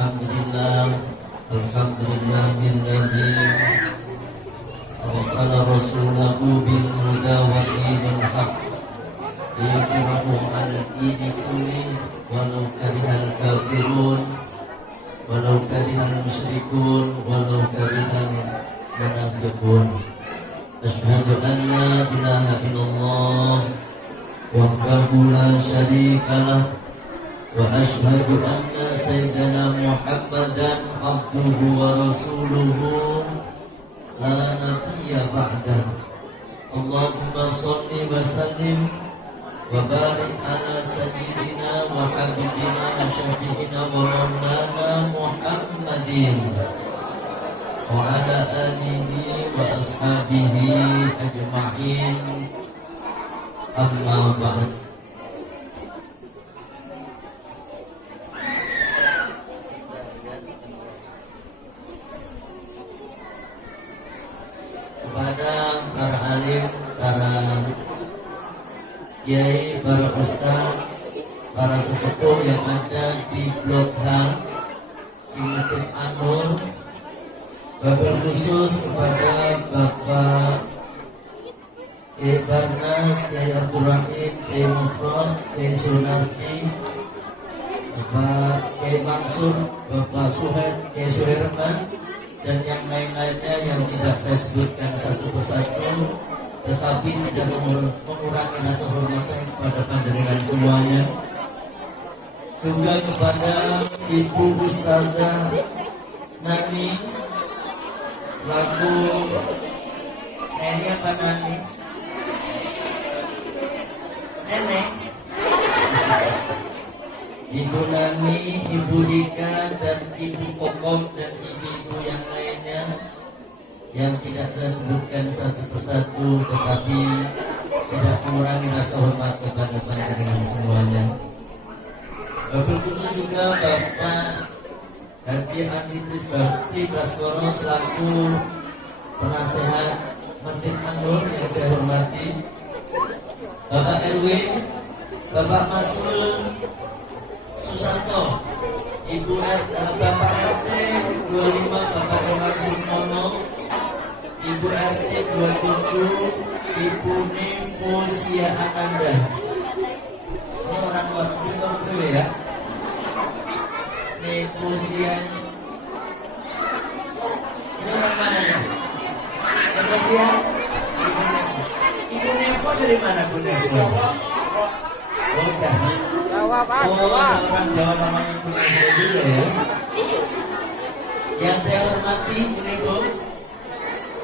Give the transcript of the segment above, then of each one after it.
Alhamdulillahilladzi arsala rasulahu bil huda wa dinil haq liyudhhirahu 'alal dini kullih walau karihal kafirun walau karihal musyrikun walau karihal munafiqun. Asyhadu an la ilaha illallah wahdahu la syarika lah wa asyhadu anna sayyidana Muhammadan abduhu wa rasuluhu la nabiyya ba'dah. Allahumma shalli wa sallim wa barik ala sayyidina wa habibina syafi'ina wa maulana Muhammadin wa ala alihi wa ashabihi ajma'in. Amma ba'd. Kepada para alim, para kiai, para ustaz, para sesepuh yang ada di Blok H di Masjid An-Nur, wabil khusus kepada Bapak Kiai Barnas, Kiai Abdul Rahim, Kiai Mufrad, Kiai Sunarti, Bapak Kiai Mansur, Bapak Suhaid, Kiai Suherman, dan yang lain-lainnya yang tidak saya sebutkan satu persatu, tetapi tidak mengurangi rasa hormat saya kepada panjenengan semuanya. Juga kepada Ibu Ustazah Nani selaku nenek apa Nani? Nenek. Ibu Nani, Ibu Dika, dan Ibu Kokom, dan ibu-ibu yang lainnya yang tidak saya sebutkan satu persatu, tetapi tidak mengurangi rasa hormat kepada panjenengan semuanya. Wabil khusus juga Bapak Haji Andi Trisbakti Baskoro selaku penasehat Masjid An-Nur yang saya hormati, Bapak RW, Bapak Masul Susanto, Ibu Bapak RT 25 Bapak Omar Sumono, Ibu RT 27 Ibu Nefosia Ananda. Ini orang luar negeri ya. Nefosia. Ini orang mana ya? Nefosia. Ibu Nevo dari mana Bu Nevo? Oh, orang Jawa namanya Bu Nevo juga ya. Yang saya hormati Bu Nevo,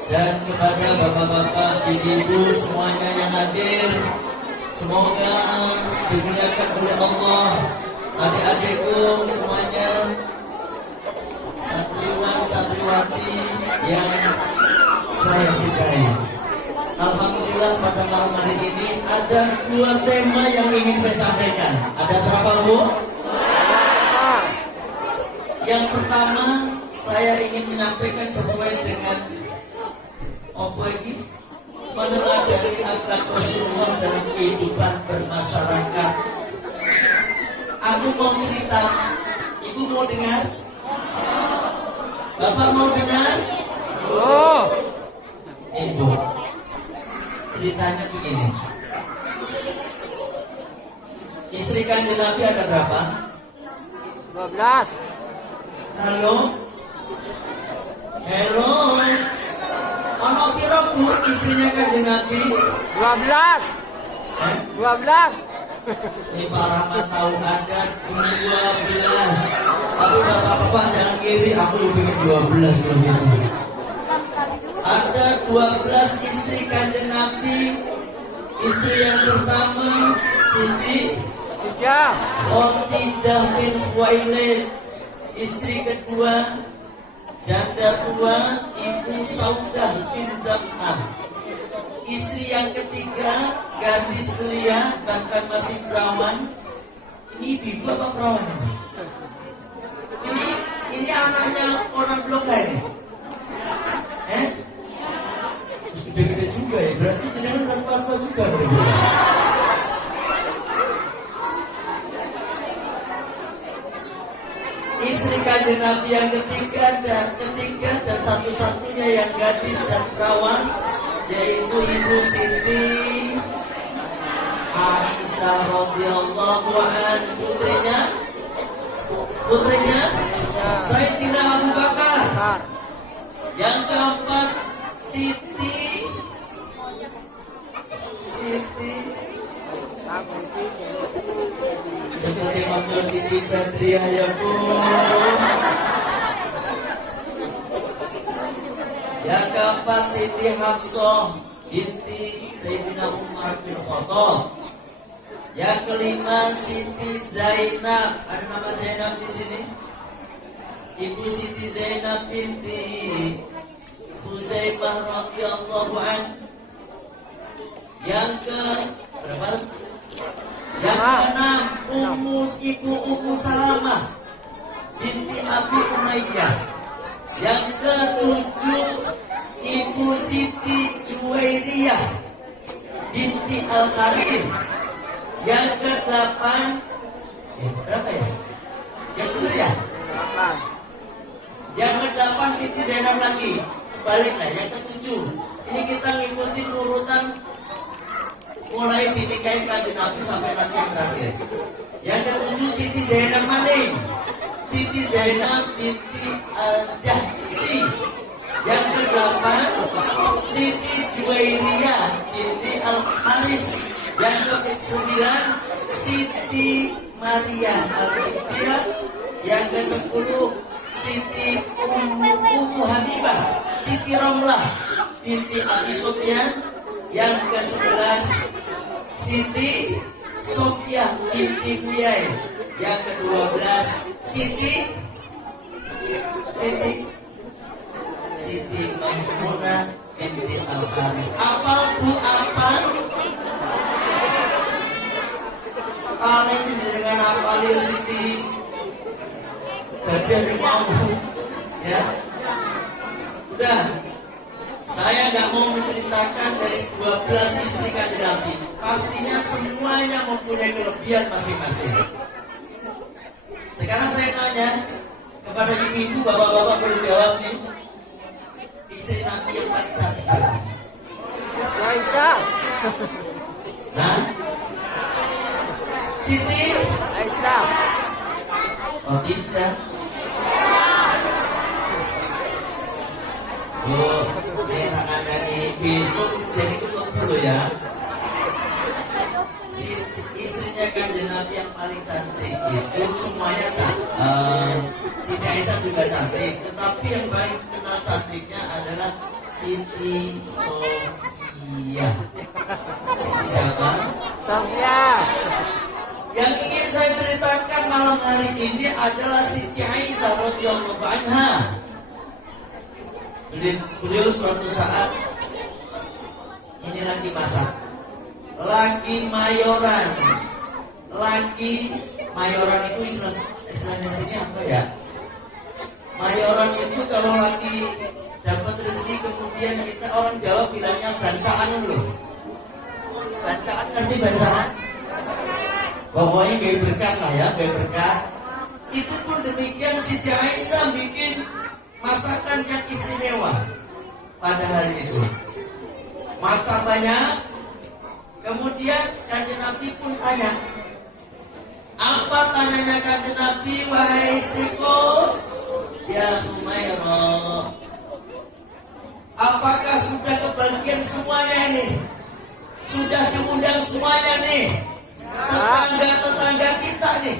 dan kepada bapak-bapak, ibu-ibu semuanya yang hadir, semoga dimuliakan oleh Allah. Adik-adikku semuanya, santriwan santriwati yang saya cintai. Alhamdulillah pada malam hari ini ada 2 tema yang ingin saya sampaikan. Ada berapa Bu? Yang pertama, saya ingin menyampaikan sesuai dengan meneladani akhlak Rasulullah dalam kehidupan bermasyarakat. Aku mau cerita, Ibu mau dengar? Bapak mau dengar? Oh. Ibu, ceritanya begini. Istri Kanjeng Nabi ada berapa? 12. Halo? Hello? Ono piro Bu istrinya Kanjeng Nabi? 12. 12. Ini Pak Rahmat tahu ada 12. Tapi bapak-bapak jangan kiri, aku lebih 12 begitu. Ada 12 istri Kanjeng Nabi. Istri yang pertama Siti Khadijah bin Khuwailid. Istri kedua janda tua Ibu Saudah bin Zam'ah. Istri yang ketiga gadis belia, bahkan masih perawan. Ini ibu apa perawan ini? Ini anaknya orang Blok ini. Gede-gede juga ya, berarti jenengan tua-tua juga. Istri istri kanjeng Nabi yang ketiga dan satu-satunya yang gadis dan perawan, yaitu Ibu Siti Aisyah radhiyallahu anha, putrinya Sayyidina Abu Bakar. Yang keempat Siti seperti Mojo Siti Badriah ya Bu. Yang keempat Siti Hafsah binti Sayyidina Umar bin Khattab. Yang kelima Siti Zainab. Ada nama Zainab di sini? Ibu Siti Zainab binti Huzaimah radhiyallahu anha. Yang ke berapa? Yang keenam Ibu Ummu Salamah binti Abi Umayyah. Yang ketujuh Ibu Siti Juwairiyah binti Al-Harith. Yang kedelapan berapa ya? Yang benar ya? Yang kedelapan Siti Zainab lagi. Baliklah yang ketujuh. Ini kita ngikutin urutan mulai dinikahi kanjeng Nabi sampai nanti yang terakhir. Yang ketujuh Siti Zainab Maning, Siti Zainab binti Al-Jahsi. Yang kedelapan Siti Juwairiyah binti Al-Haris. Yang ke-9 Siti Maria Al-Qibtiyah. Yang ke-10 Siti Ummu Habibah, Siti Romlah binti Abi Sufyan. Yang ke-11 Siti Sofia binti Huyai. Yang ke-12 Siti Maimunah binti Al-Haris. Apal Bu, apal? Paling dengan apal ya Siti Badriah yang mau ya. Udah, saya nggak mau menceritakan dari 12 istri kanjeng Nabi. Pastinya semuanya mempunyai kelebihan masing-masing. Sekarang saya tanya kepada ibu-ibu, bapak-bapak boleh jawab nih. Istri Nabi yang paling cantik siapa? Aisyah. Nah, Siti Aisyah. Oh tidak. Oh, ini anak-anak besok jadi ketua dulu ya. Si istrinya kanjeng Nabi yang paling cantik itu semuanya cantik. Siti Aisyah juga cantik, tetapi yang paling kenal cantiknya adalah Siti Sofia. Siti siapa? Sofia. Yang ingin saya ceritakan malam hari ini adalah Siti Aisyah radhiyallahu anha. Beliau suatu saat ini lagi masak, lagi mayoran itu istilahnya sini apa ya? Mayoran itu kalau lagi dapat rezeki kemudian kita orang Jawa bilangnya bancaan loh. Bancaan ngerti bancaan? Pokoknya gaya berkat lah ya, gaya berkat. Itu pun demikian Siti Aisyah bikin masakan yang istimewa pada hari itu. Masak banyak. Kemudian kanjeng Nabi pun tanya. Apa tanyanya kanjeng Nabi? Wahai istriku, ya Humairah, apakah sudah kebagian semuanya nih? Sudah diundang semuanya nih? Tetangga-tetangga kita nih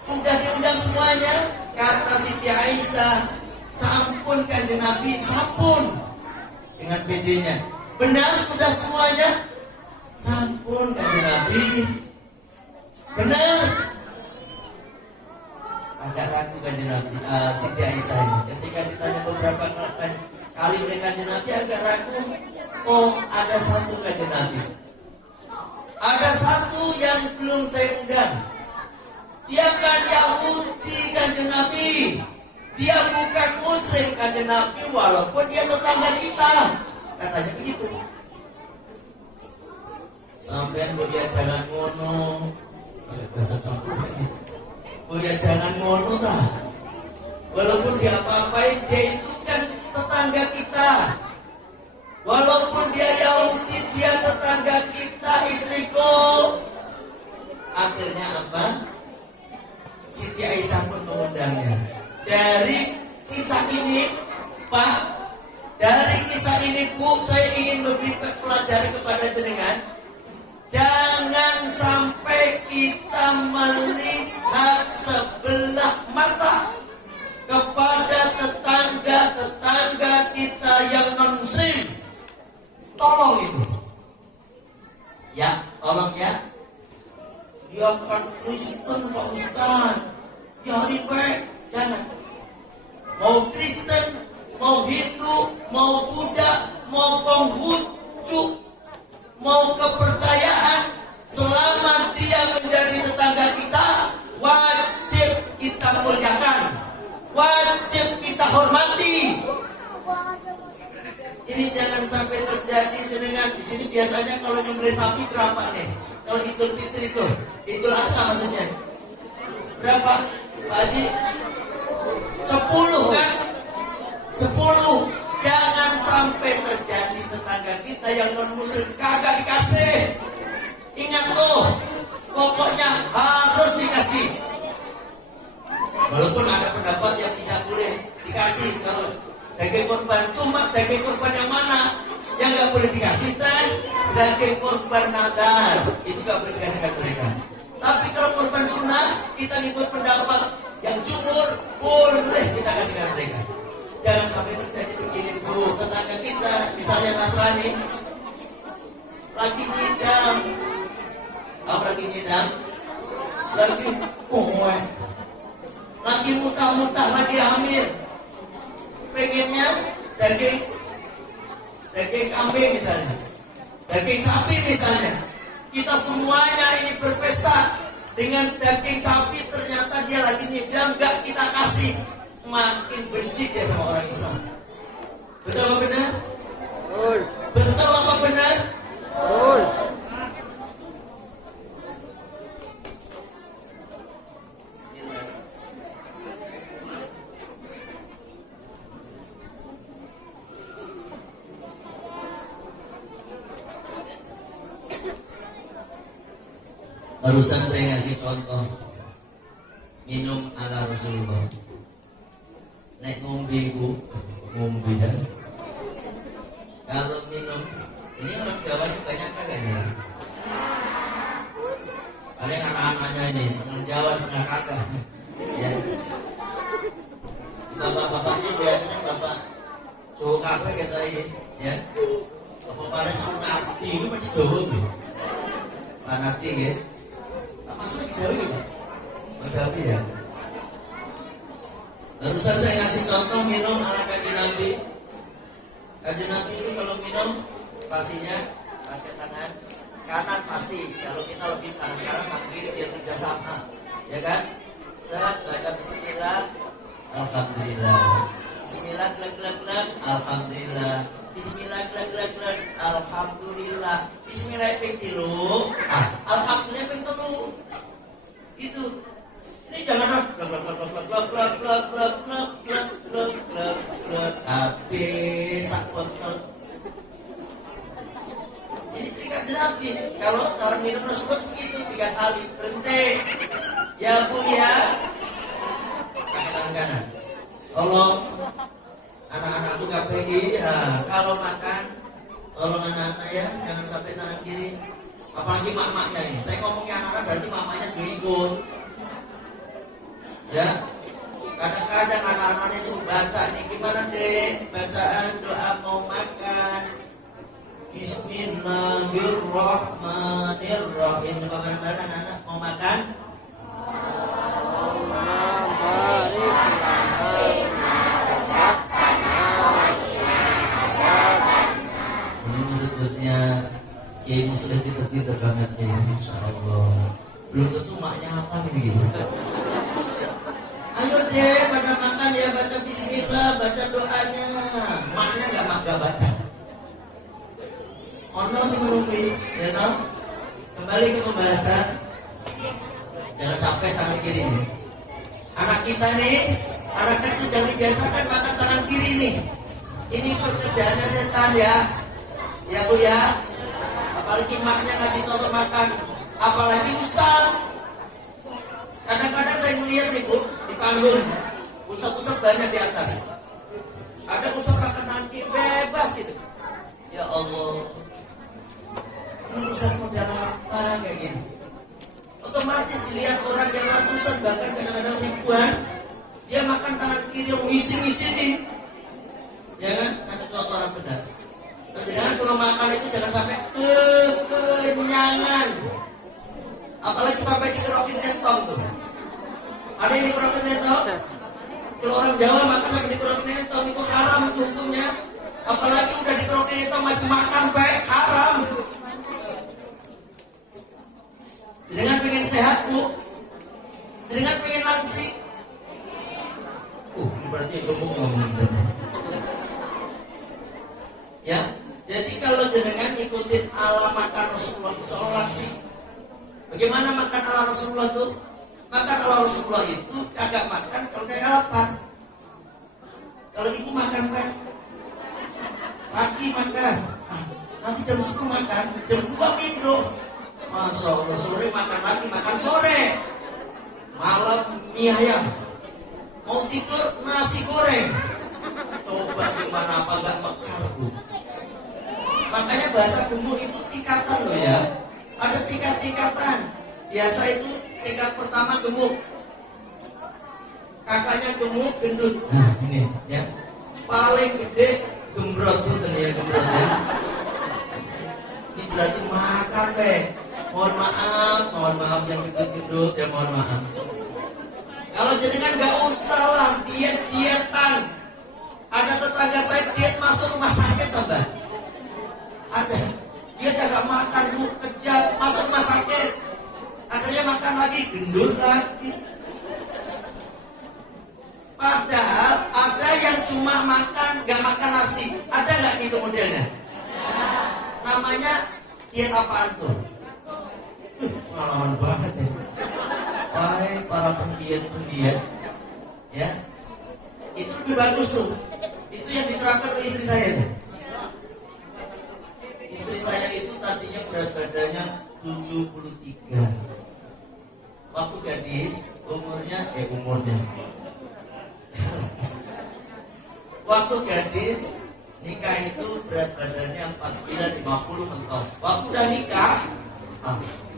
sudah diundang semuanya? Kata Siti Aisyah, sampun kanjeng Nabi, sampun. Dengan pedenya, benar sudah semuanya? Sampun kanjeng Nabi, benar. Agak ragu kanjeng Nabi, Siti Aisyah ini. Ketika ditanya beberapa kali oleh kanjeng Nabi agak ragu. Oh, ada satu kanjeng Nabi. Ada satu yang belum saya undang. Dia kan Yahudi kanjeng Nabi. Dia bukan Muslim kanjeng Nabi, walaupun dia tetangga kita. Katanya begitu. Sampai dia jangan ngono. Bahasa campur ini. Dia jangan ngono dah. Walaupun dia apa-apain, dia itu kan tetangga kita. Walaupun dia Yahudi, dia tetangga kita, istriku. Akhirnya apa? Siti Aisyah pun mengundangnya. Dari kisah ini, Pak, dari kisah ini, Bu, saya ingin memberikan pelajaran kepada jenengan. Jangan sampai kita melihat sebelah mata kepada tetangga-tetangga kita yang non-muslim. Tolong itu. Ya, tolong ya. Dia kan Kristen, Pak Ustaz. Ya ribet, jangan. Mau Kristen, mau Hindu, mau Buddha, mau Konghucu, mau kepercayaan, selama dia menjadi tetangga kita, wajib kita muliakan, wajib kita hormati. Ini jangan sampai terjadi jenengan. Di sini biasanya kalau nyembelih sapi berapa nih? Kalau Idul Fitri itu, Idul Adha maksudnya. Berapa, Pak Haji? 10 kan? 10. Jangan sampai terjadi tetangga kita yang non muslim kagak dikasih. Ingat tuh, pokoknya harus dikasih. Walaupun ada pendapat yang tidak boleh dikasih kalau daging korban, cuma daging korban yang mana yang nggak boleh dikasih? Daging korban nadar itu nggak boleh dikasihkan mereka. Tapi kalau korban sunnah, kita ikut pendapat yang jumhur, boleh kita kasihkan mereka. Jangan sampai terjadi begini, Bu. Tetangga kita, misalnya Nasrani, lagi nyidam, lagi muntah-muntah, lagi hamil, pengennya daging kambing misalnya, daging sapi misalnya. Kita semuanya ini berpesta dengan daging sapi, ternyata dia lagi nyidam, nggak kita kasih, makin benci dia sama orang Islam. Betul apa benar? Betul. Betul apa benar? Betul. Barusan saya ngasih contoh minum ala Rasulullah. Naik ngombe, Bu, ngombe ya. Kalau minum, ini orang Jawa ini banyak kagak ya? Ada yang anak-anaknya ini setengah Jawa setengah kagak. Ya. Bapak-bapaknya biasanya bapak cowok kagak kata ini, ya. Apa pada sunati itu masih Jawa nih, fanatik ya. Masuk Jawa gitu, Jawa ya. Barusan saya ngasih contoh minum ala Kanjeng Nabi. Kanjeng Nabi itu kalau minum pastinya pakai tangan kanan pasti. Kalau kita lebih tangan kanan, tangan kiri biar kerja sama, ya kan? Saat baca Bismillah, Alhamdulillah. Bismillah, glak, Alhamdulillah. Bismillah, glak, Alhamdulillah. Bismillah ping 3, Alhamdulillah ping 3. Itu. Ini jangan habis sakotol. Ini terikat Nabi. Kalau cara minum tersebut begitu 3 kali berhenti. Ya Bu ya. Pakai tangan kanan. Tolong anak-anakku nggak pergi. Nah, kalau makan, tolong anak-anak ya, jangan sampai tangan kiri. Apalagi mak-maknya ini. Saya ngomongnya anak-anak berarti mamanya juga ikut. Ya, kadang-kadang anak-anaknya suruh baca nih, gimana deh bacaan doa mau makan? Bismillahirrahmanirrahim. Bagaimana anak mau makan? Ini murid-muridnya Kiai Muslim kita pintar banget ya, Insya Allah. Belum tentu maknya apa nih gitu. Ayo deh pada makan ya, baca bismillah, baca doanya. Maknya gak baca. Ono sih menunggu, ya toh. Kembali ke pembahasan. Jangan sampai tangan kiri nih. Anak kita nih Anak kecil jangan dibiasakan makan tangan kiri nih. Ini pekerjaannya setan ya. Ya Bu ya. Apalagi maknya kasih contoh makan. Apalagi Ustaz. Kadang-kadang saya melihat nih Bu, di panggung. Ustaz-ustaz banyak di atas. Ada ustaz makan tangan kiri bebas gitu. Ya Allah. Ini ustaz modal apa kayak gini? Otomatis dilihat orang yang ratusan bahkan kadang-kadang ribuan, dia makan tangan kiri yang wisi-wisinin, ya kan? Kasih contoh orang benar. Dan jangan kalau makan itu jangan sampai kekenyangan, apalagi sampai dikerokin entong tuh. Ada yang dikerokin entong? Kalau orang Jawa makan sampai dikerokin entong itu haram itu hukumnya. Apalagi udah dikerokin entong masih makan baik haram. Dengan pengen sehat Bu, dengan pengen langsing. Ini berarti ngomong. Ya, jadi kalau jenengan ikutin ala makan Rasulullah soal langsing. Bagaimana makan ala Rasulullah tuh? Makan ala Rasulullah itu kagak makan kalau kagak lapar. Kalau ibu makan kan, pagi makan, nanti jam 10 makan, jam 2 minum. Masya Allah, sore makan lagi, makan sore. Malam mie ayam. Mau tidur nasi goreng. Coba gimana apa gak mekar Bu. Makanya bahasa gemuk itu tingkatan loh ya. Ada tingkat-tingkatan. Biasa itu tingkat pertama gemuk. Kakaknya gemuk, gendut. Nah ini ya. Paling gede gembrot tuh ya gembrotnya. Ini berarti makan deh. Mohon maaf yang gendut-gendut ya mohon maaf. Kalau jenengan nggak usah lah dietan. Ada tetangga saya diet masuk rumah sakit tambah. Ada dia kagak makan Bu, kejam masuk rumah sakit. Akhirnya makan lagi gendut lagi. Padahal ada yang cuma makan nggak makan nasi. Ada nggak gitu modelnya? Namanya diet apaan tuh? Pengalaman banget ya. Wahai para pendiet ya, itu lebih bagus tuh. Itu yang diterapkan oleh istri saya tuh. Istri saya itu tadinya berat badannya 73. Waktu gadis umurnya waktu gadis nikah itu berat badannya 49-50 mentok. Waktu udah nikah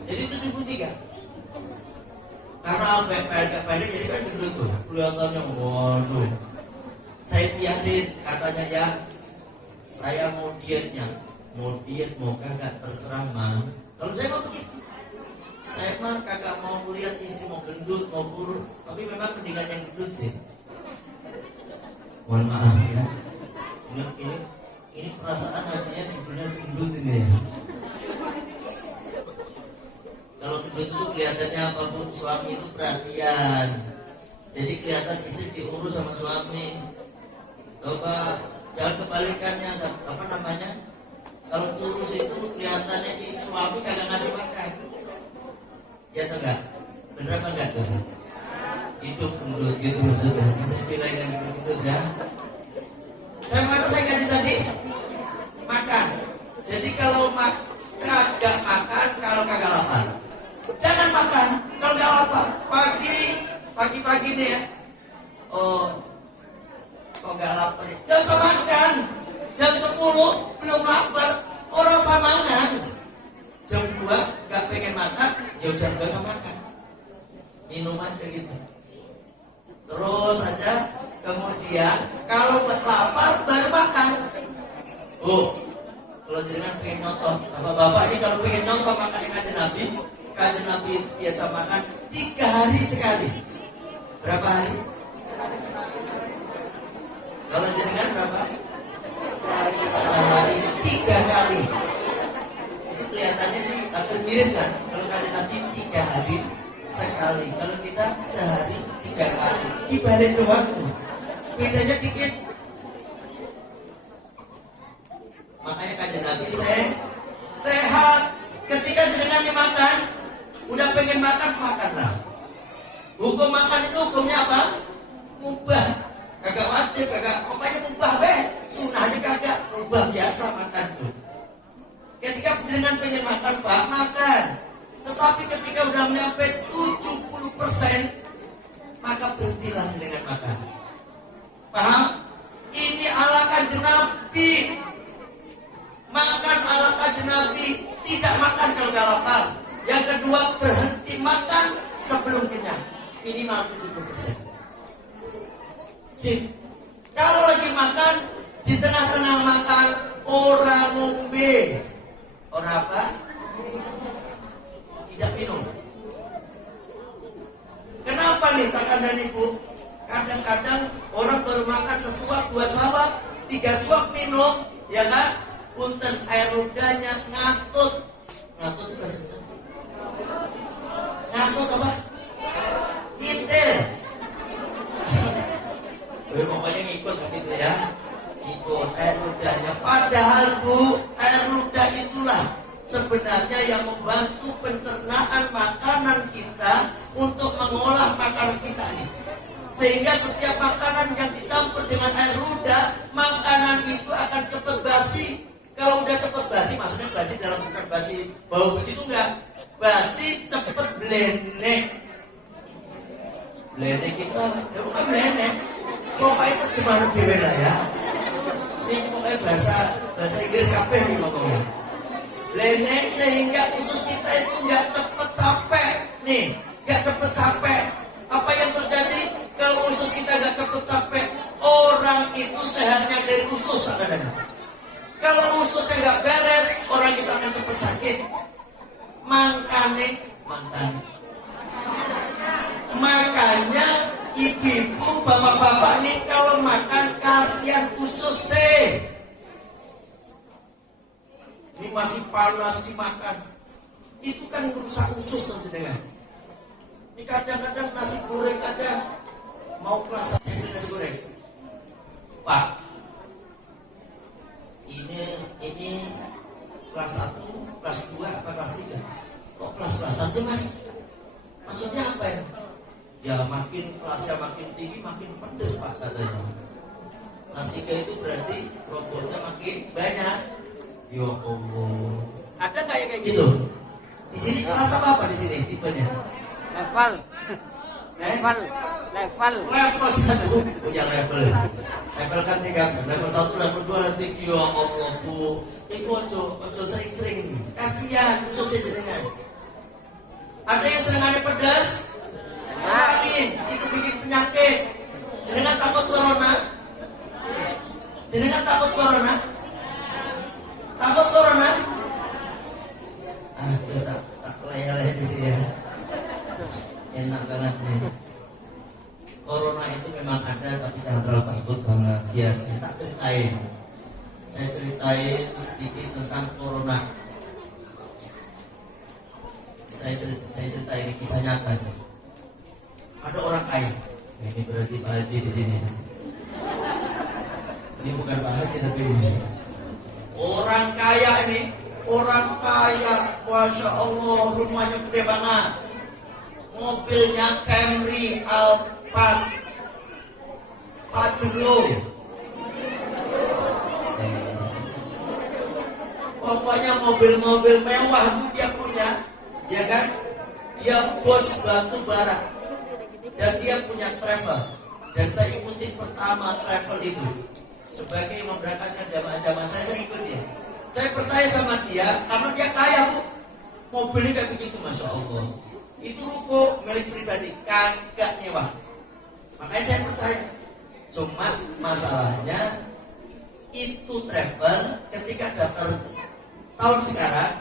jadi 73. Karena agak pendek jadi kan gendut tuh. Kelihatannya waduh. Saya biarin katanya ya. Saya mau dietnya. Mau diet mau kagak terserah mah. Kalau saya mau begitu. Saya mah kagak mau lihat istri mau gendut mau kurus. Tapi memang mendingan yang gendut sih. Mohon maaf ya. Ini perasaan hasilnya judulnya gendut ini ya. Kalau gendut itu kelihatannya apa Bu? Suami itu perhatian. Jadi kelihatan istri diurus sama suami. Coba jangan kebalikannya, apa namanya? Kalau kurus itu kelihatannya ini suami kagak ngasih makan. Ya atau enggak? Bener apa enggak tuh? Itu gendut gitu maksudnya. Saya bilang yang gendut ya. Saya kasih tadi makan. Jadi kalau kagak makan, kalau kagak lapar. Jangan makan kalau nggak lapar. Pagi nih ya. Kok nggak lapar? Gak usah makan. Jam 10 belum lapar. Orang samangan. Jam 2 nggak pengen makan. Ya udah nggak usah makan. Minum aja gitu. Terus aja. Kemudian kalau lapar baru makan. Kalau jangan pengen nonton, bapak-bapak ini kalau pengen nonton makan kajian Nabi. Kajian Nabi biasa makan 3 hari sekali. Berapa hari? Kalau jenengan berapa? Sehari 3 kali. Itu kelihatannya sih hampir mirip kan? Kalau kajian Nabi 3 hari sekali. Kalau kita sehari 3 kali. Dibalik doang tuh. Bedanya dikit. Makanya kajian Nabi sehat. Ketika jenengan dimakan, udah pengen makan, makanlah. Hukum makan itu hukumnya apa? Mubah, kagak wajib, kagak pokoknya mubah sunahnya kagak, mubah biasa makan tuh. Ketika jenengan pengen makan Pak, makan. Tetapi ketika udah nyampe 70%, maka berhentilah dengan makan. Paham? Ini ala kanjeng Nabi. Makan ala kanjeng Nabi, tidak makan kalau nggak lapar. Yang kedua, berhenti makan sebelum kenyang. Minimal 70%. Sip. Kalau lagi makan, di tengah-tengah makan, orang ngombe. Orang apa? Tidak minum. Kenapa nih Takan dan Ibu? Kadang-kadang orang baru makan sesuap, 2 suap, 3 suap minum, ya kan? Punten air ludahnya ngatut. Ngatut itu bahasa Indonesia. Ngatut apa? Ngintil. Pokoknya ngikut begitu ya. Ikut air ludahnya. Padahal Bu, air ludah itulah sebenarnya yang membantu pencernaan makanan kita untuk mengolah makanan kita ini. Sehingga setiap makanan yang dicampur dengan air ludah, makanan itu akan cepat basi. Kalau udah cepat basi, maksudnya basi dalam bukan basi bau begitu enggak. Basi cepat blenek. Blenek itu ya bukan blenek. Pokoknya terjemahan dewe lah ya. Ini pokoknya bahasa Inggris kabeh nih pokoknya. Blenek sehingga usus kita itu nggak cepet capek nih, nggak cepet capek. Apa yang terjadi kalau usus kita nggak cepet capek? Orang itu sehatnya dari usus kadang-kadang. Kalau ususnya nggak beres, orang kita akan cepet sakit. Makanya ibu-ibu, bapak-bapak nih kalau makan kasihan ususnya. Ini masih panas dimakan. Itu kan merusak usus teman-teman. Ini kadang-kadang nasi goreng aja mau kelas nasi goreng. Pak, ini kelas 1, kelas 2, apa kelas 3? Kok kelas-kelasan sih Mas? Maksudnya apa ya? Ya makin kelasnya makin tinggi makin pedes Pak katanya. Kelas 3 itu berarti robotnya makin banyak. Ya Allah. Ada nggak yang kayak gitu? Di sini kelas apa di sini tipenya? Level 1 punya level. Level kan 3, level 1, level 2 nanti ya Allah Bu. Iku ojo sering-sering. Kasihan ususnya jenengan. Ada yang serangannya pedas? Lain, itu bikin penyakit. Jenengan takut corona? Jenengan takut corona? Takut corona? Aduh, tak leleh di sini ya. Enak banget nih. Corona itu memang ada, tapi jangan terlalu takut banget. Ya, saya tak ceritain. Saya ceritain sedikit tentang corona. Saya ceritain kisah nyata. Ada orang kaya. Ini berarti Pak Haji di sini. Ini bukan Pak Haji tapi ini. Orang kaya ini, orang kaya, masya Allah, rumahnya gede banget. Mobilnya Camry Alphard Pajero. Pokoknya mobil-mobil mewah itu dia punya, ya kan? Dia bos batu bara dan dia punya travel. Dan saya ikutin pertama travel itu sebagai memberangkatkan jamaah-jamaah saya ikut dia. Saya percaya sama dia karena dia kaya Bu. Mobilnya kayak begitu, masya Allah. Itu ruko milik pribadi, kagak nyewa. Makanya saya percaya. Cuma masalahnya itu travel ketika daftar tahun sekarang,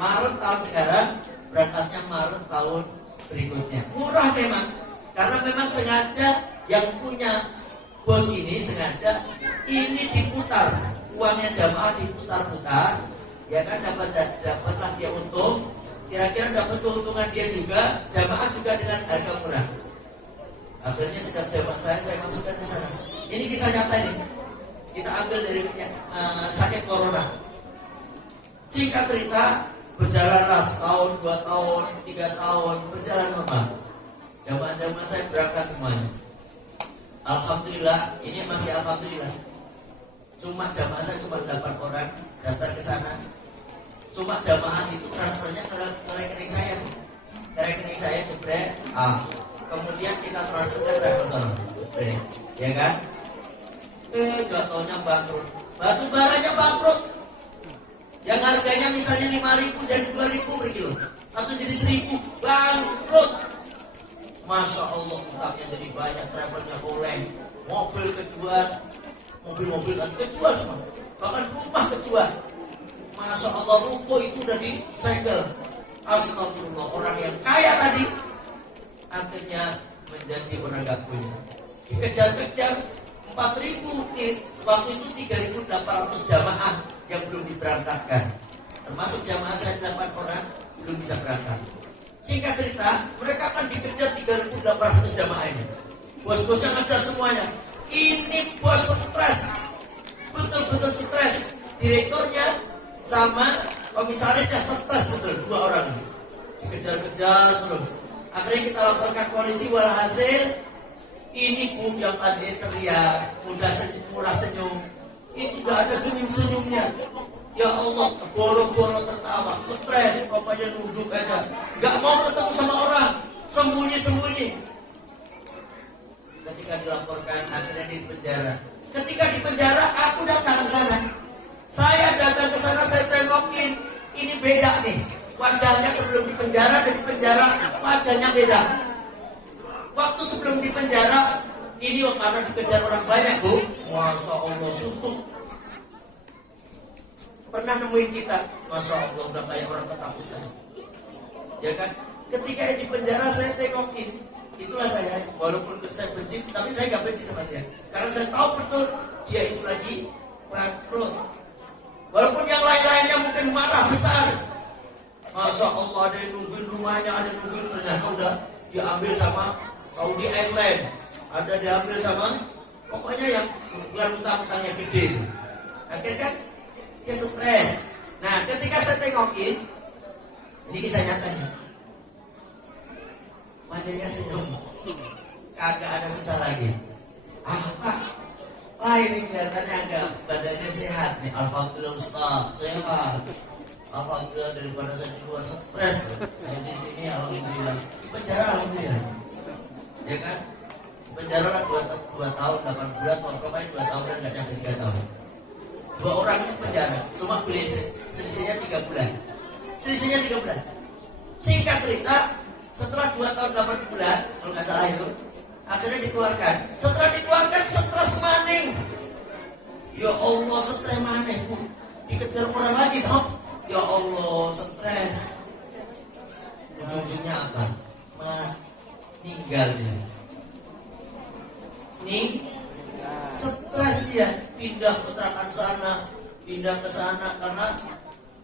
Maret tahun sekarang, berangkatnya Maret tahun berikutnya. Murah memang, karena memang sengaja yang punya bos ini sengaja ini diputar, uangnya jamaah diputar-putar, ya kan dapatlah dia untung. Kira-kira dapat keuntungan dia juga, jamaah juga dengan harga murah. Akhirnya setiap jamaah saya masukkan ke sana. Ini kisah nyata ini. Kita ambil dari sakit corona. Singkat cerita, berjalanlah setahun, 2 tahun, 3 tahun, berjalan normal. Jamaah-jamaah saya berangkat semuanya. Alhamdulillah, ini masih alhamdulillah. Cuma jamaah saya cuma 8 orang daftar ke sana. Cuma jamaah itu transfernya ke rekening saya, ke rekening saya jebret. Kemudian kita transfer ke travel jebret, ya kan? Gak taunya bangkrut, batu baranya bangkrut. Yang harganya misalnya 5.000 jadi 2.000 per kilo, atau jadi 1.000, bangkrut. Masya Allah, utangnya jadi banyak, travelnya oleng, mobil kejual, mobil-mobil kan kejual semua, bahkan rumah kejual. Masya Allah, ruko itu udah disegel. Astagfirullah, orang yang kaya tadi akhirnya menjadi orang gak punya. Dikejar-kejar 4.000, waktu itu 3.800 jamaah yang belum diberangkatkan, termasuk jamaah saya 8 orang belum bisa berangkat. Singkat cerita, mereka akan dikejar 3.800 jamaah ini. Bos-bosnya ngejar semuanya. Ini bos stres, betul-betul stres. Direkturnya sama komisarisnya stres betul, 2 orang ini. Dikejar-kejar terus. Akhirnya kita laporkan polisi, walhasil ini Bu yang tadi teriak, murah senyum, itu gak ada senyum-senyumnya. Ya Allah, boro-boro tertawa, stres, bapaknya duduk aja, gak mau ketemu sama orang, sembunyi-sembunyi. Ketika dilaporkan, akhirnya di penjara. Ketika di penjara, aku datang ke sana. Saya datang ke sana, saya tengokin, ini beda nih. Wajahnya sebelum di penjara dan di penjara, wajahnya beda. Waktu sebelum di penjara, ini karena dikejar orang banyak, Bu. Masya Allah, suntuk. Pernah nemuin kita, Masya Allah, udah kayak orang ketakutan, ya kan? Ketika di penjara saya tengokin, itulah saya, walaupun saya benci, tapi saya gak benci sama dia, karena saya tahu betul dia itu lagi bangkrut. Walaupun yang lain-lainnya mungkin marah besar, Masya Allah, ada yang nungguin rumahnya, ada yang nungguin, ternyata udah diambil sama Saudi Airlines, ada diambil sama, pokoknya yang bulan utang-utangnya gede itu. Akhirnya kan dia stres. Nah, ketika saya tengokin, ini kisah nyatanya, wajahnya senyum, kagak ada susah lagi. Pak, ini kelihatannya agak badannya sehat nih. Alhamdulillah Ustaz, sehat. Alhamdulillah, daripada saya di luar stres, saya di sini alhamdulillah. Di penjara alhamdulillah, ya kan? Di penjara lah 2 tahun 8 bulan, pokoknya 2 tahun dan nggak nyampe 3 tahun. 2 orang itu penjara, cuma pilih selisihnya 3 bulan. Selisihnya 3 bulan. Singkat cerita, setelah 2 tahun 8 bulan, kalau nggak salah itu, akhirnya dikeluarkan. Setelah dikeluarkan, stres maning. Ya Allah, stres maning, Bu. Dikejar orang lagi, toh. Ya Allah, stres. Ujung-ujungnya apa? Meninggal dia. Stres dia, pindah kontrakan sana, pindah ke sana, karena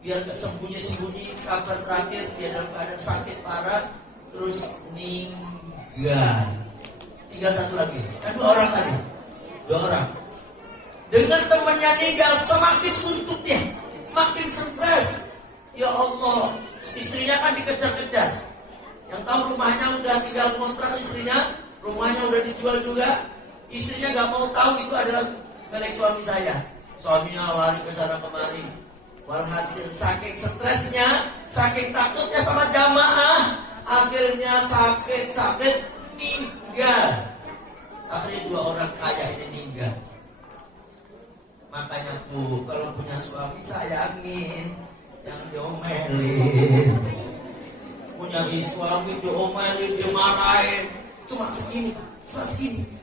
biar gak sembunyi-sembunyi. Kabar terakhir dia dalam keadaan sakit parah, terus meninggal. Tinggal 1 lagi, kan 2 orang tadi, 2 orang. Dengan temannya meninggal, semakin suntuk dia, makin stres. Ya Allah, istrinya kan dikejar-kejar. Yang tahu rumahnya udah tinggal kontrak istrinya, rumahnya udah dijual juga. Istrinya gak mau tahu itu adalah milik suami saya. Suaminya lari ke sana kemari. Walhasil saking stresnya, saking takutnya sama jamaah, akhirnya sakit meninggal. Akhirnya 2 orang kaya ini meninggal. Makanya Bu, kalau punya suami sayangin, jangan diomelin. Punya suami diomelin, dimarahin, cuma segini,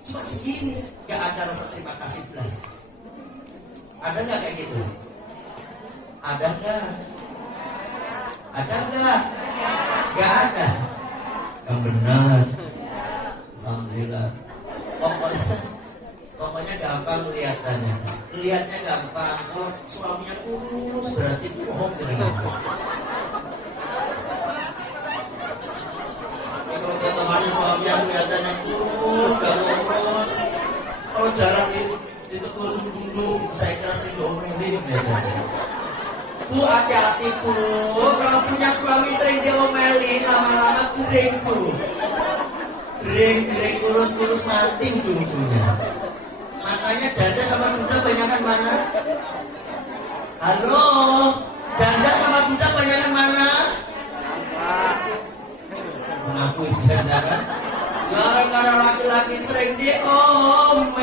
cuma segini, gak ada rasa terima kasih belas. Ada nggak kayak gitu? Ada nggak? Ada nggak? Gak ada. Yang benar. Alhamdulillah. Pokoknya gampang kelihatannya. Lihatnya gampang. Kalau suaminya kurus berarti bohong dengan. Kalau temannya suaminya kelihatannya kurus, gak kurus. Kalau jalan itu kurus dulu, saya kira sering diomelin. Bu, hati-hati Bu. Kalau punya suami sering diomelin, lama-lama kuring Bu. Gering kurus mati ujung-ujungnya. Makanya janda sama duda banyakan mana? Halo, janda sama duda banyakan mana? Mengaku janda kan? Gara-gara laki-laki sering diomelin,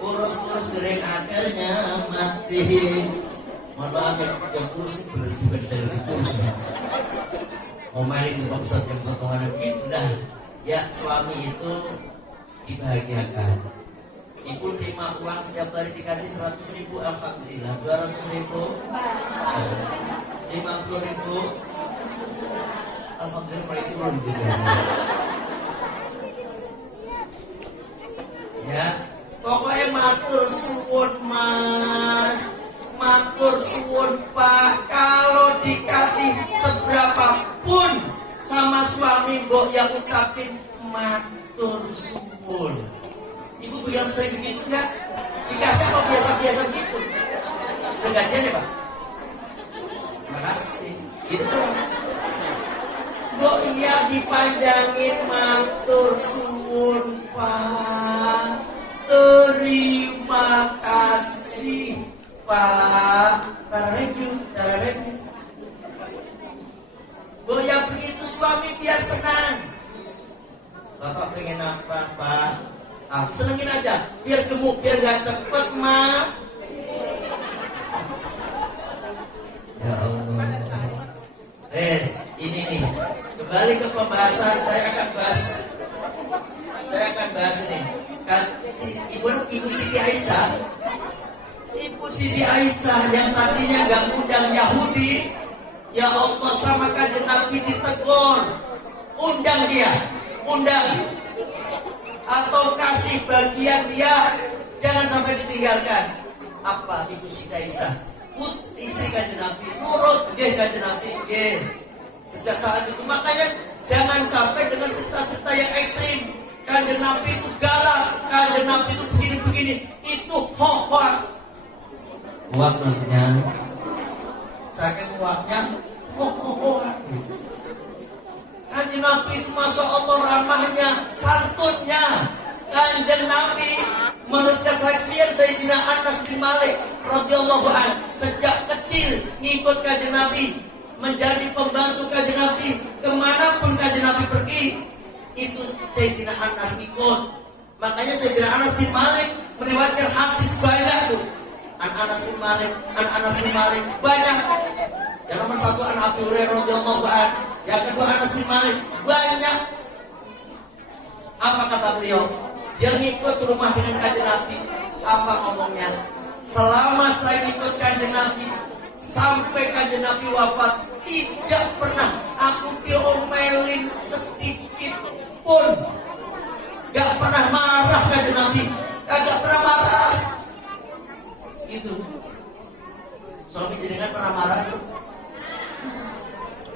kurus gering akhirnya mati. Mohon maaf yang kurus bener juga saya lebih kurus ya. Omelin itu Pak Ustadz yang potongan begitu dah. Ya suami itu dibahagiakan. Ibu terima uang setiap hari dikasih 100.000, alhamdulillah. 200.000, 50.000, alhamdulillah mulai turun juga. Ya, pokoknya matur suwun mas, matur suwun pak. Kalau dikasih seberapa pun sama suami mbok yang ucapin matur suwun. Ibu bilang saya begitu enggak? Dikasih apa biasa-biasa gitu? Udah gajian ya pak? Makasih. Gitu kan? Mbok iya dipanjangin matur suwun pak. Terima kasih pak. Tarareju. Mbok ya begitu suami biar senang. Bapak pengen apa pak? Senengin aja, biar gemuk, biar gak cepet mah. Ya Allah. Ini nih, kembali ke pembahasan. Saya akan bahas ini. Kan ibu Siti Aisyah, yang tadinya gak undang Yahudi, ya Allah sama kanjeng Nabi ditegur, undang dia, atau kasih bagian dia, jangan sampai ditinggalkan. Apa ibu Siti Aisyah, istri kanjeng Nabi, nurut kanjeng Nabi. Sejak saat itu makanya jangan sampai dengan cerita-cerita yang ekstrim. Kanjeng Nabi itu galak, kanjeng Nabi itu begini-begini, itu hoak. Hoak maksudnya, saking hoaknya, hoak. Kanjeng Nabi itu masya Allah ramahnya, santunnya. Kanjeng Nabi menurut kesaksian Sayyidina Anas bin Malik radhiyallahu anhu, sejak kecil ngikut kanjeng Nabi, menjadi pembantu kanjeng Nabi, kemanapun kanjeng Nabi pergi, itu Sayyidina Anas ikut. Makanya Sayyidina Anas bin Malik meriwayatkan hadis banyak tuh. Anas bin Malik banyak. Yang nomor satu Abu Hurairah radhiyallahu anhu, yang kedua Anas bin Malik banyak. Apa kata beliau? Dia ngikut rumah dengan kanjeng Nabi. Apa ngomongnya? Selama saya ikut kanjeng Nabi sampai kanjeng Nabi wafat, tidak pernah aku diomelin sedikit pun. Gak pernah marah kanjeng Nabi, gak pernah marah. Gitu. Suami jenengan pernah marah?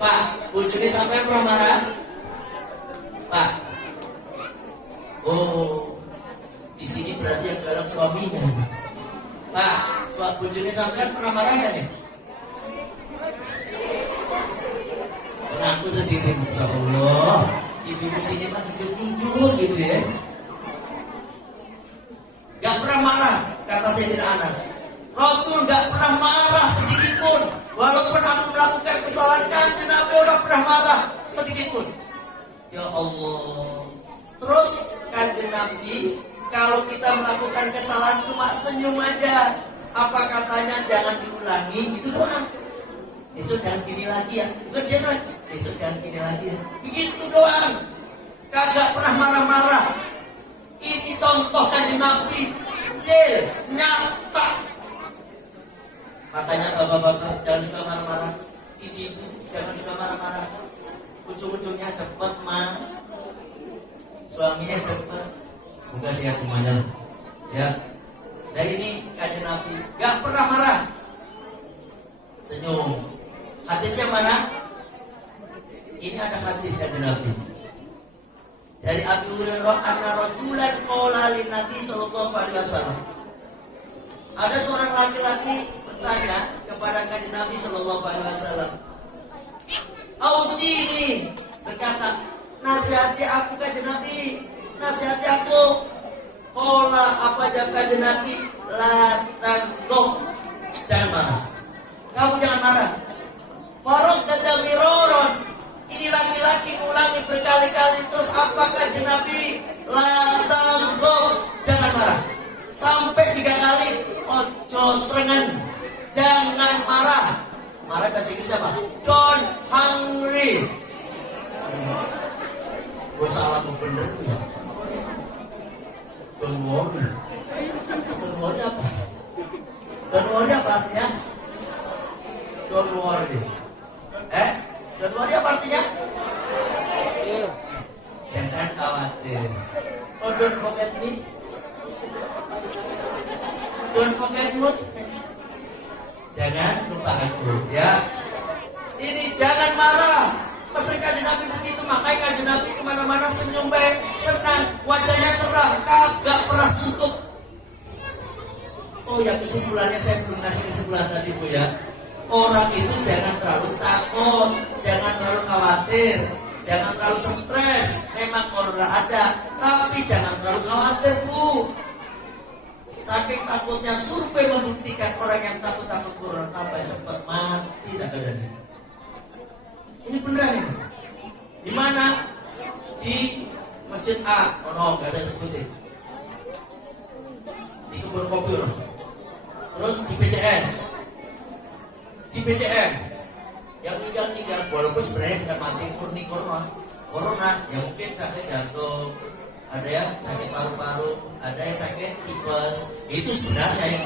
Pak, bojone sampai pernah marah? Pak. Oh, di sini berarti yang galak suaminya. Pak, suami bojone sampai pernah marah enggak nih? Aku sendiri, Masya Allah. Ibu di sini mah jujur gitu ya. Gak pernah marah, kata Sayyidina Anas. Rasul gak pernah marah sedikit pun. Walaupun aku melakukan kesalahan, kanjeng Nabi orang pernah marah sedikit pun. Ya Allah. Terus kanjeng Nabi, kalau kita melakukan kesalahan cuma senyum aja. Apa katanya? Jangan diulangi, gitu doang. Besok jangan gini lagi ya. Bukan jangan lagi. Besok jangan gini lagi ya. Begitu doang. Kagak pernah marah-marah. Ini contoh kanjeng Nabi. Real, nyata. Makanya bapak-bapak jangan suka marah-marah. Ibu jangan suka marah-marah. Ujung-ujungnya cepet mah. Suaminya cepet. Semoga sehat semuanya. Ya. Dan ini kanjeng Nabi gak pernah marah. Senyum. Hadisnya mana? Ini ada hadis kanjeng Nabi. Dari Abu Hurairah anna rajulan qala lin Nabi sallallahu alaihi wasallam. Ada seorang laki-laki bertanya kepada kanjeng Nabi sallallahu alaihi wasallam. Ausini, berkata, nasihati aku kanjeng Nabi, nasihati aku. Kola apa jawab kanjeng Nabi? La taghdab, jangan marah. Kamu jangan marah. Farad dadal miroron. Ini laki-laki ulangi berkali-kali. Terus apa kanjeng Nabi? La taghdab, jangan marah. Sampai 3 kali. Ojo serengan, jangan marah. Marah bahasa Inggris apa? Don't hungry. Gue salah gue bener ya. Don't worry. Don't worry apa? Don't worry apa artinya? Don't worry. Don't worry apa artinya? Jangan khawatir. Oh, don't forget me. Don't forget me. Jangan lupa aku, ya. Ini jangan marah. Pesan kanjeng Nabi begitu, makanya kanjeng Nabi kemana-mana senyum baik, senang, wajahnya cerah, kagak pernah suntuk. Oh ya, kesimpulannya saya belum kasih kesimpulan tadi Bu ya. Orang itu jangan terlalu takut, jangan terlalu khawatir, jangan terlalu stres. Memang corona ada, tapi jangan terlalu khawatir Bu. Saking takutnya survei membuktikan orang yang takut-takut corona tambah cepat mati tak ada nih. Ini beneran ini. Di mana? Di Masjid A. Oh no, gak ada sebutin. Di Kebun Kopi. Terus di PCS. Di PCM. Yang tinggal walaupun sebenarnya bukan mati murni corona, ya mungkin sakit jantung, ada yang sakit paru-paru, ada yang sakit tipes. Itu sebenarnya yang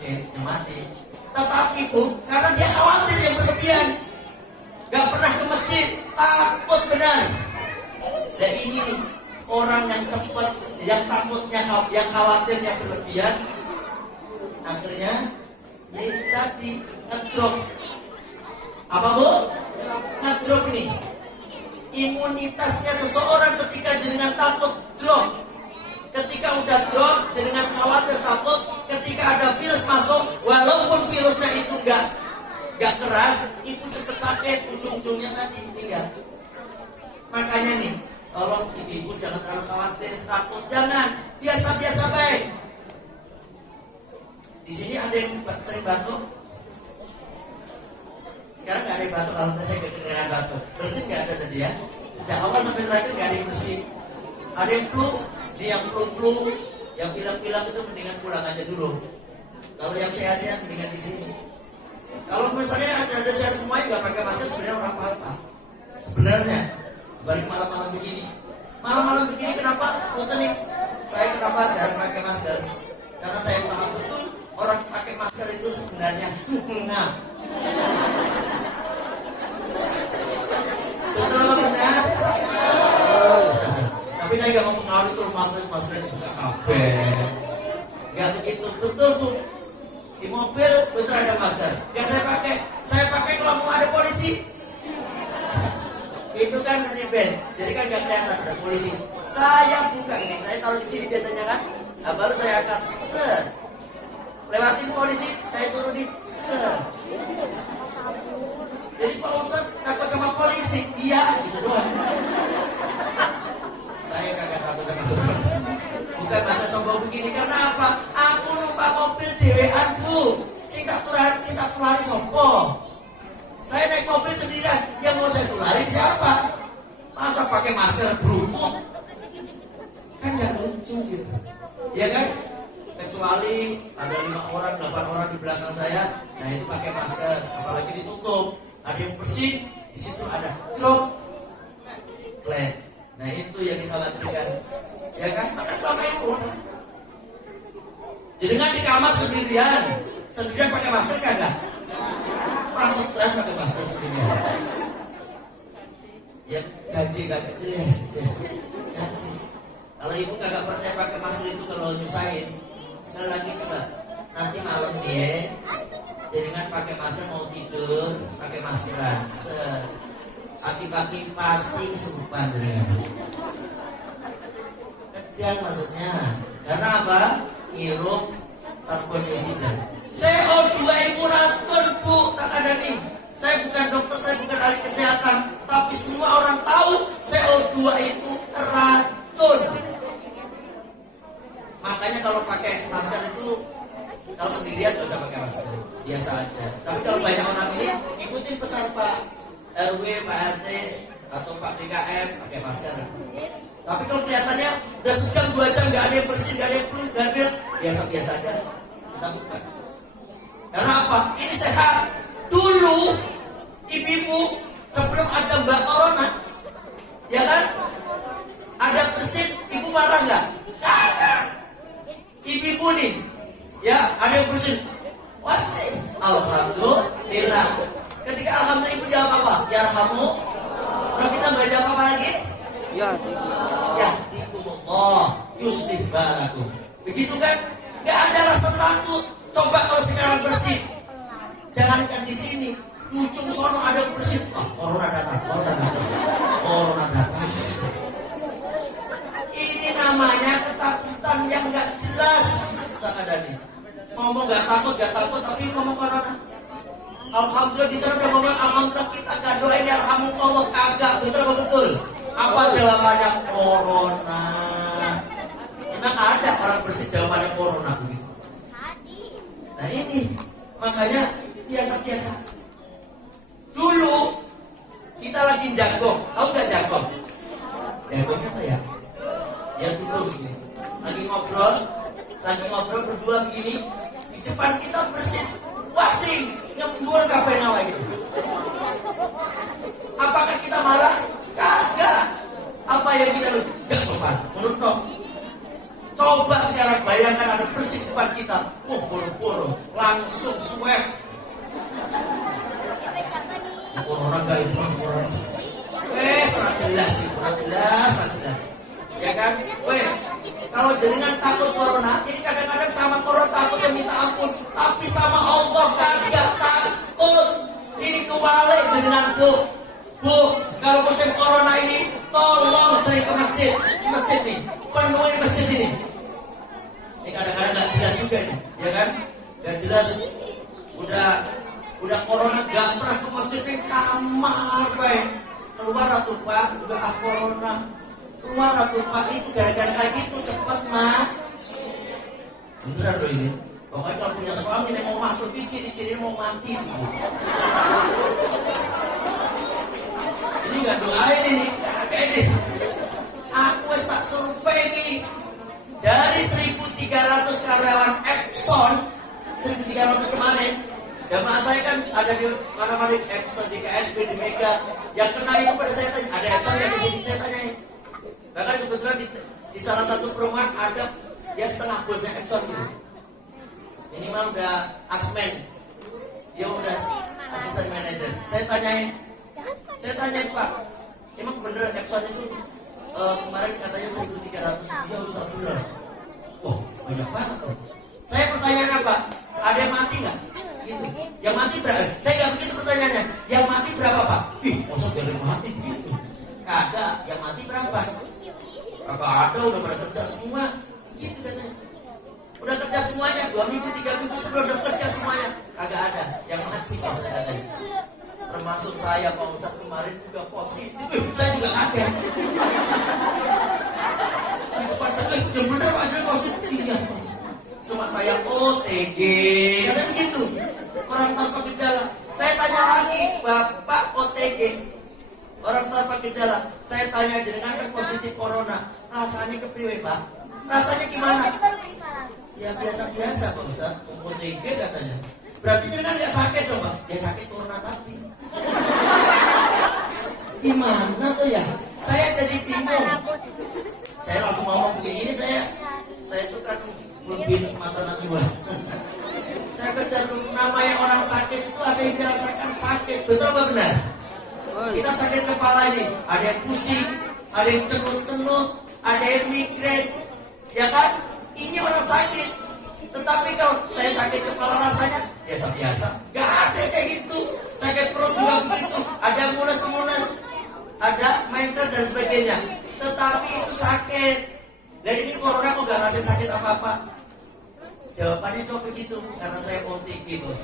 yang mati. Tetapi Bu, karena dia khawatir yang berlebihan, gak pernah ke masjid, takut benar. Dan ini nih, orang yang cepat, yang takutnya, yang khawatirnya berlebihan, akhirnya ya itu tadi ngedrop. Apa Bu? Ngedrop nih. Imunitasnya seseorang ketika jenengan takut drop. Ketika udah drop, jenengan khawatir takut, ketika ada virus masuk, walaupun virusnya itu gak keras, ibu cepat sakit, ujung-ujungnya tadi meninggal. Makanya nih, tolong ibu jangan terlalu khawatir, takut, jangan, biasa-biasa baik. Di sini ada yang sering batuk. Sekarang gak ada yang batuk, kalau saya kedengeran batuk. Bersih gak ada tadi ya? Sejak awal sampai terakhir gak ada yang bersih. Ada yang flu, ini yang flu, yang pilek-pilek itu mendingan pulang aja dulu. Kalau yang sehat-sehat mendingan di sini. Kalau misalnya ada sehat semuanya nggak pakai masker, sebenarnya orang apa-apa. Sebenarnya, balik malam-malam begini. Malam-malam begini kenapa? Betul nih, saya kenapa saya harus pakai masker? Karena saya paham betul orang pakai masker itu sebenarnya. Nah, betul apa benar? Tapi saya nggak mau mengaruhi tuh masker itu nggak kabel. Nggak begitu, betul Bu. Di mobil betul ada masker. Yang saya pakai kalau mau ada polisi. Itu kan band. Jadi kan nggak kelihatan ada polisi. Saya buka ini, saya taruh di sini biasanya kan. Nah, baru saya akan set. Lewatin polisi, saya turunin set. Jadi Pak Ustadz takut sama polisi, iya gitu doang. Saya kagak takut sama polisi. Bukan masa sombong begini, karena apa? Aku lupa mobil dewean Bu. Cinta tulari sombong. Saya naik mobil sendirian, yang mau saya tulari siapa? Masa pakai masker berumur? Kan gak lucu gitu. Ya kan? Kecuali ada 5 orang, 8 orang di belakang saya, nah itu pakai masker, apalagi ditutup. Ada yang bersih, di situ ada droplet. Nah itu yang dikhawatirkan. Ya kan? Maka selama itu jadi kan di kamar sendirian pakai masker kagak? Orang stres pakai masker sendirian. Ya gaji kagak jelas. Ya, gaji. Kalau ibu kagak percaya pakai masker itu kalau nyusahin, sekali lagi coba nanti malam nih ya. Jadi kan pakai masker mau tidur, pakai maskeran. Pagi-pagi pasti kesurupan dengan. Kejang maksudnya. Karena apa? Ngirup karbon dioksida. CO2 itu racun Bu, tak ada nih. Saya bukan dokter, saya bukan ahli kesehatan, tapi semua orang tahu CO2 itu racun. Makanya kalau pakai masker itu, kalau sendirian nggak usah pakai masker, biasa aja. Tapi kalau banyak orang ini ikutin pesan Pak RW, Pak RT atau Pak DKM pakai masker. Tapi kalau kelihatannya udah sejam 2 jam nggak ada yang bersih, nggak ada yang flu, nggak ada, biasa-biasa aja. Kita buka. Karena apa? Ini sehat. Dulu ibu-ibu sebelum ada Mbak Corona, ya kan? Ada bersin, ibu marah nggak? Nggak ada. Ibu-ibu nih, ya ada yang bersin. Wasih, alhamdulillah. Ketika alhamdulillah ibu jawab apa? Ya kamu. Kalau kita nggak jawab apa lagi? Ya. Ya, ikumullah yuslih balakum. Begitu kan? Nggak ada rasa takut. Coba kalau sekarang bersih. Jangankan di sini, di ujung sono ada yang bersih. Oh, corona datang, corona datang, corona datang. Ini namanya ketakutan yang nggak jelas. Tak ada nih. Ngomong nggak takut, tapi ngomong corona. Alhamdulillah di sana udah ngomong alhamdulillah kita nggak doain ya alhamdulillah kagak, betul apa betul? Apa jawabannya? Corona. Memang ada orang bersih jawabannya corona begitu. Nah ini makanya biasa-biasa. Dulu kita lagi jagong, tahu nggak jagong? Jagongnya apa ya? Ya dulu begini. Lagi ngobrol berdua begini. Di depan kita bersih, wasing, nyembul kafe nawa gitu. Apakah kita marah? Kagak. Apa yang kita lakukan? Gak sopan. Menurut dong. Coba sekarang bayangkan ada bersih depan kita. Boro-boro langsung swab. Corona gak itu corona. Sangat jelas sih, sangat jelas. Ya kan? Kalau jenengan takut corona, ini kadang-kadang sama corona takut yang minta ampun, tapi sama Allah kagak takut. Ini kewalik jenengan Bu, kalau musim corona ini, tolong saya ke masjid nih, penuhi masjid ini. Ini kadang-kadang nggak jelas juga nih, ya kan? Nggak jelas. Udah corona nggak pernah ke masjid di kamar, baik. Keluar atuh Pak, udah corona. Keluar atuh Pak, itu gara-gara kayak gitu cepet mah. Beneran loh ini. Pokoknya kalau punya suami yang mau masuk ciri-ciri mau mati. Ini gak doain ini, kagak ini. Aku tak survei nih. Dari 1.300 karyawan Epson, 1.300 kemarin, jamaah saya kan ada di mana-mana Epson, di KSB, di Mega. Yang kena itu pada saya tanya, ada Epson yang di sini saya tanyain. Bahkan kebetulan di salah satu perumahan ada ya setengah bosnya Epson gitu. Minimal udah asmen, dia udah asisten manajer. Saya tanyain Pak, emang bener Epson itu kemarin katanya 1.300 ya Ustaz bener. Oh banyak banget tuh. Saya pertanyaan apa? Ada yang mati nggak? Gitu. Yang mati berapa? Saya nggak begitu pertanyaannya. Yang mati berapa Pak? Ih, masa jadi mati gitu? Kagak. Yang mati berapa? Kagak ada, udah pada kerja semua. Gitu katanya. Udah kerja semuanya, 2 minggu, 3 minggu sebelum udah kerja semuanya. Kagak ada. Yang mati maksudnya katanya. Termasuk saya Pak Ustaz kemarin juga positif. Saya juga kaget. Di depan saya, yang bener aja positif. Iya. Cuma saya OTG. Katanya begitu. Orang tanpa gejala. Saya tanya lagi, Bapak OTG. Orang tanpa gejala. Saya tanya aja dengan kan positif corona. Rasanya kepriwe Pak? Rasanya gimana? Ya biasa-biasa Pak Ustaz. OTG katanya. Berarti jangan nggak sakit dong Pak? Ya sakit corona tapi. Gimana tuh ya? Saya jadi bingung. Saya langsung ngomong begini, saya tuh kan lebih mata najwa. Saya kerja tuh namanya orang sakit itu ada yang dirasakan sakit, betul apa benar? Kita sakit kepala ini, ada yang pusing, ada yang cenut-cenut, ada yang migrain, ya kan? Ini orang sakit. Tetapi kalau saya sakit kepala rasanya biasa-biasa, gak ada kayak gitu. Sakit perut juga begitu, ada mules-mules, ada mental dan sebagainya. Tetapi itu sakit. Dan ini corona kok gak ngasih sakit apa-apa? Jawabannya cuma begitu, karena saya OTG bos.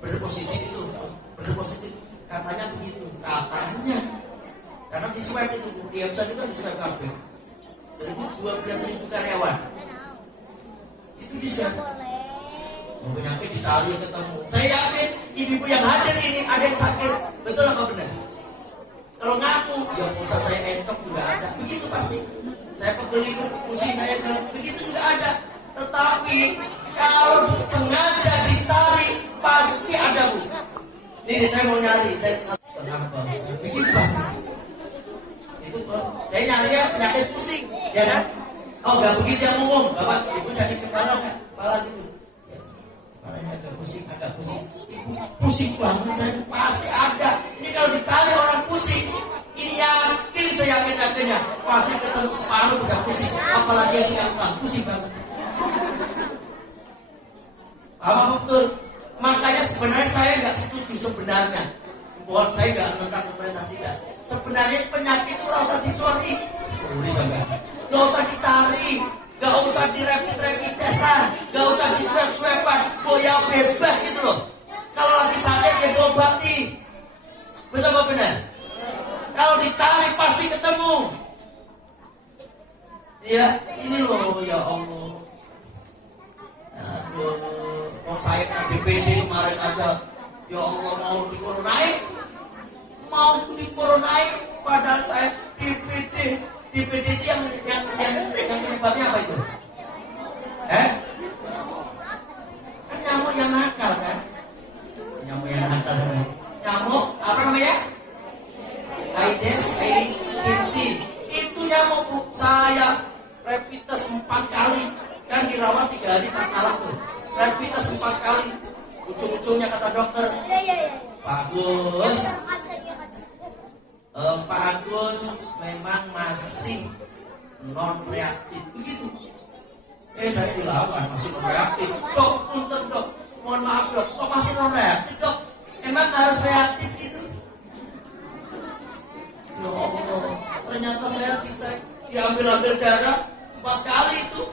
bener positif itu, bener positif. Katanya begitu, katanya. Karena di swab itu, di website itu di swab KB. 12.000 karyawan. Itu di swab. Mau penyakit dicari ketemu. Saya yakin ibu-ibu yang hadir ini ada yang sakit. Betul apa benar? Kalau ngaku, ya pusat saya entok juga ada. Begitu pasti. Saya pembeli pusing saya bilang, begitu juga ada. Tetapi kalau sengaja ditarik pasti ada bu. Ini saya mau nyari, saya setengah bang. Begitu pasti. Itu saya nyari ya penyakit pusing, ya kan? Oh nggak begitu yang umum, bapak ibu sakit kepala kan? Kepala gitu. Ya, kepalanya agak pusing. Ibu pusing banget saya pasti ada. Ini kalau ditarik orang pusing, ini yakin saya yakinnya pasti ketemu separuh bisa pusing. Apalagi yang diangkat pusing banget. Apa betul? Makanya sebenarnya saya nggak setuju sebenarnya. Buat saya nggak tentang pemerintah tidak. Sebenarnya penyakit itu nggak usah dicuri sampai. Nggak usah dicari, nggak usah direpit tesan, nggak usah diswep-swepan, boya bebas gitu loh. Kalau lagi sakit ya diobati. Betul apa benar? Kalau ditarik pasti ketemu. Ya ini loh ya Allah. Aduh, saya kena DPD kemarin aja. Ya Allah mau dikoronai, padahal saya DPD itu yang penyebabnya apa itu? Kan nyamuk yang nakal kan? Nyamuk apa namanya? Aedes aegypti. Itu nyamuk bu. Saya rapid test 4 kali. Kan dirawat 3 hari 4 malam tuh. Rapid test 4 kali. Ujung-ujungnya kata dokter, Pak Agus memang masih non reaktif begitu. Saya dilawan masih non reaktif. Dok, punten dok, mohon maaf dok, kok masih non reaktif dok? Emang harus reaktif gitu? Ya Allah, ternyata saya diambil darah 4 kali itu.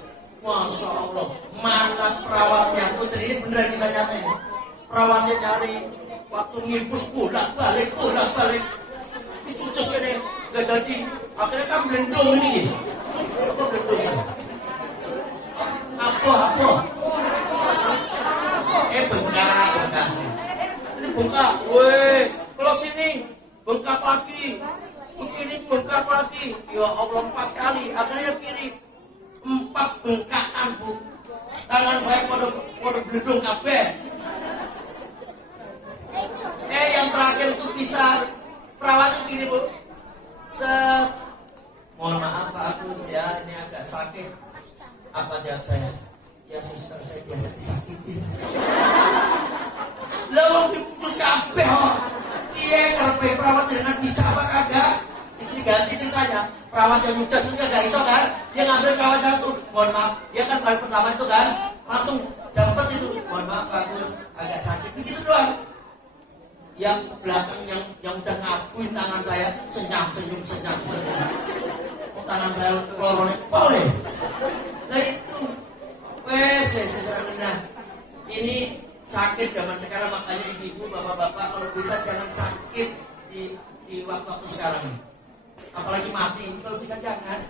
Masya Allah, mana perawatnya? Putri ini beneran bisa nyata ini. Perawatnya cari waktu ngipus bolak balik. Dicucus kan ya, gak jadi. Akhirnya kan melendung ini. Apa melendung ini? Apa? Bengkak. Ini bengkak. Weh, kalau sini bengkak lagi. Begini bengkak lagi. Ya Allah 4 kali. Akhirnya kiri. 4 bengkakan bu. Tangan saya pada belendung kabeh. Yang terakhir itu bisa perawat itu gini bu. Mohon maaf Pak Agus ya, ini agak sakit. Apa jawab saya? Ya suster, saya biasa disakitin. Lawang dikucus kabeh kok. Iya kalau perawat dengan bisa apa kagak? Itu diganti ceritanya. Perawat yang muda sudah gak iso kan? Dia ngambil perawat satu. Mohon maaf, dia kan kali pertama itu kan langsung dapat itu. Mohon maaf Pak Agus, agak sakit. Begitu doang. Yang belakang yang udah ngakuin tangan saya senyum. Oh, tangan saya lorone boleh. Nah itu nah ini sakit zaman sekarang, makanya ibu bapak-bapak kalau bisa jangan sakit di waktu sekarang ini. Apalagi mati, kalau bisa jangan.